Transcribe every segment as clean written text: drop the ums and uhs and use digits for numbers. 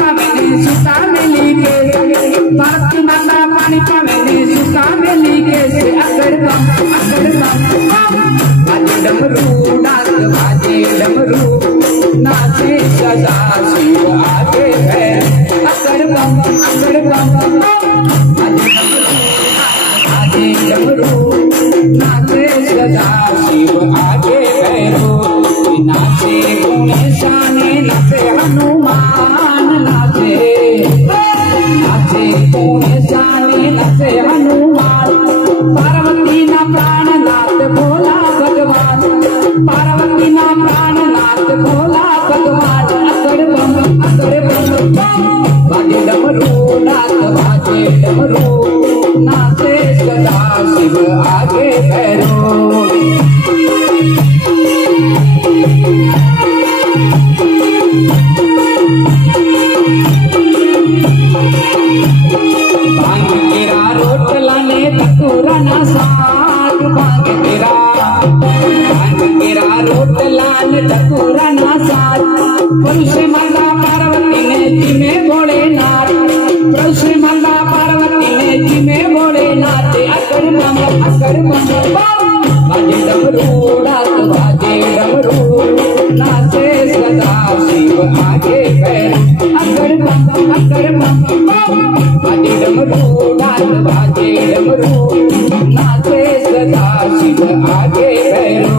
पावेने सुता मिली के भारती माता पानी पावेने सुता मिली के से अगर बम बाजे डमरू नाच बाजे डमरू नाचे सदा शिव आगे है अगर बम बाजे डमरू नाचे सदा शिव आगे भैरो नाचे गुणेशाने नाचे हनुमान नाचे गुणेशाने नाचे हनुमान पार्वती ना प्राणनाथ भोला भगवान पार्वती ना प्राणनाथ भोला भगवान अगर बम बाजे डमरू नाच बाजे डमरू नाचे सदा शिव आगे भैरो भांग तेरा रोटला ने धतूरा ना साग भांग तेरा रोटला ने धतूरा ना साग तुलसी माता पार्वती ने जी में भोलेनाथ तुलसी माता पार्वती ने जी में भोलेनाथ अकर बम बाजे डमरू नाच बाजे डमरू नाचे सदा शिव आगे भैरो अकर बम बाजे डमरू नाच बाजे डमरू नाचे सदा शिव आगे भैरो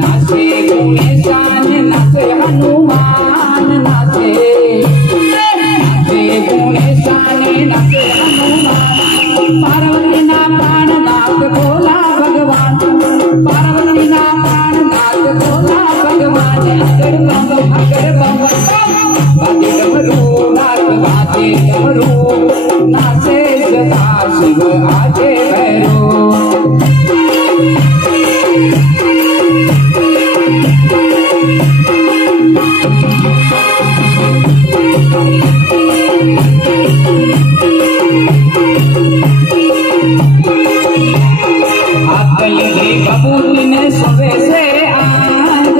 नाचे गुणेशान नाचे हनुमान नाचे गुणेशान नाचे हनुमान पार्वती ना प्राणनाथ भोला भगवान पार्वती ना प्राणनाथ भोला भगवान अगर बम बाजे डमरू नाच बाजे डमरू नाचे सदा शिव आगे भैरो बबूली ने सुबह से आंग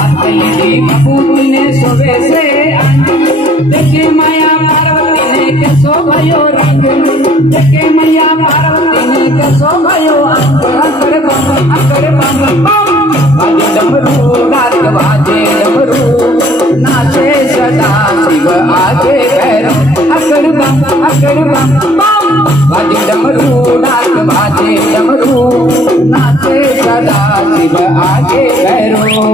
आतली बबूली ने सुबह से आंग देखे माया पार्वती ने कैसो भयो रंग देखे मैया पार्वती ने कैसो भयो अंग अकर बम बाजे डमरू नाच बाजे डमरू नाचे सदा शिव आगे भैरो अकर बम बाजे डमरू नाच बाजे डमरू नाचे सदा शिव आगे भैरो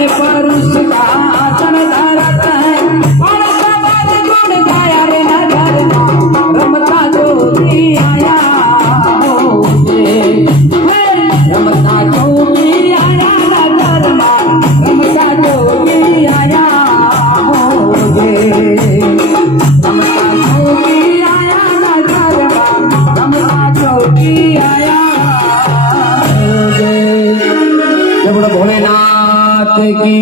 बड़े परुष का आसन धरत है और सवार गुण गाया रे नगर रमता जोगी आया मुझे रमता जोगी आया नगर रमता जोगी आया मुझे रमता जोगी आया नगर रमता जोगी आया मुझे। जब बोलो भोलेनाथ की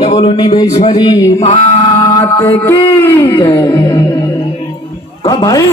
जब बोलो निवेश्वरी मात की जय। भाई